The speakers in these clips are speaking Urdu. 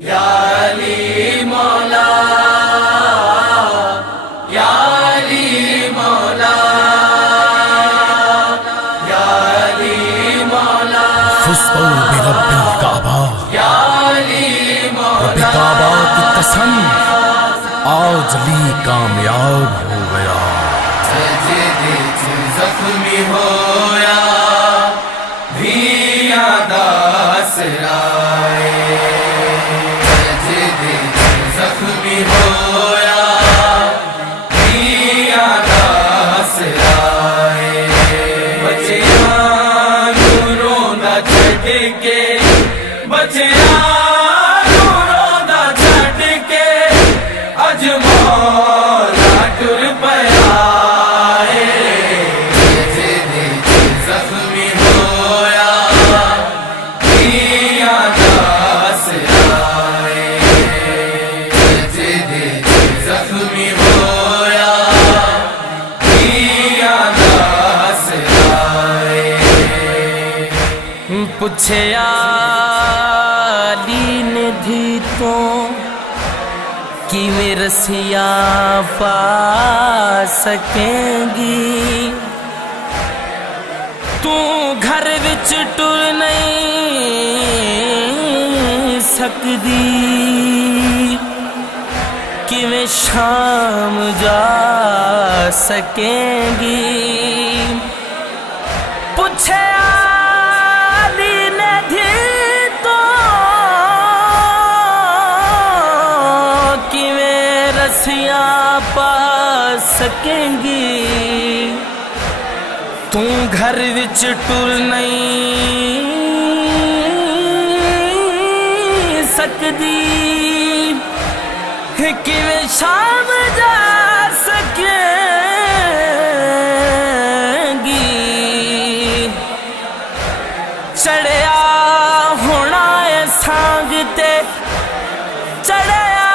یا علی مولا، یا علی مولا، یا علی مولا، فزتوا برب الکعبہ، یا علی رب مولا، کعبہ کی قسم آج لی کامیاب ہو گیا۔ سجدے چ زخمی ہویا بھی یاداس رائے، سجدے چ زخمی ہویا بھی یاداس رائے، بچیاں نوں روندا چھڈ کے، بچیاں نوں روندا چھڈ کے اج مولا ٹر پیا، زخمی ہویا بھی یاداس آئے، زخمی ہویا بھی یاداس آئے۔ پوچھیا علی نے دھی تو کیویں رسیاں پا سکیں گی، تو گھر وچ ٹر نہیں سکدی، کیویں شام جا سکیں گی۔ پوچھے علی نے دھی تو کیویں رسیاں پا سکیں گی، تو گھر وچ ٹر نہیں سکدی، کیویں شام جا سکیں گی۔ چڑھیا ہونا اے سانگ تے، چڑھیا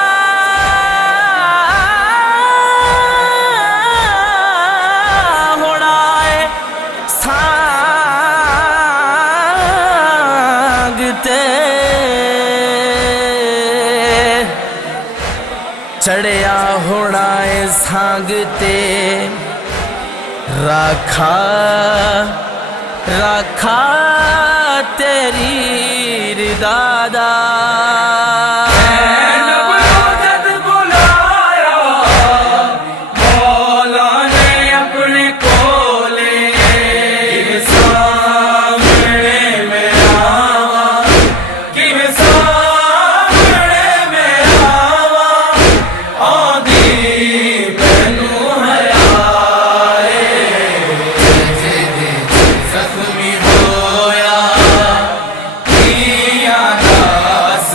ہونا اے سانگ تے، چڑھیا ہونا اے سانگ تے، راکھا راکھا تیری رضا دا۔ جد بلایا مولا نے اپنے کولے، کیویں سامنے میں آواں، کیویں سامنے میں آواں، آندی مینوں حیائے، زخمی ہویا بھی یاداس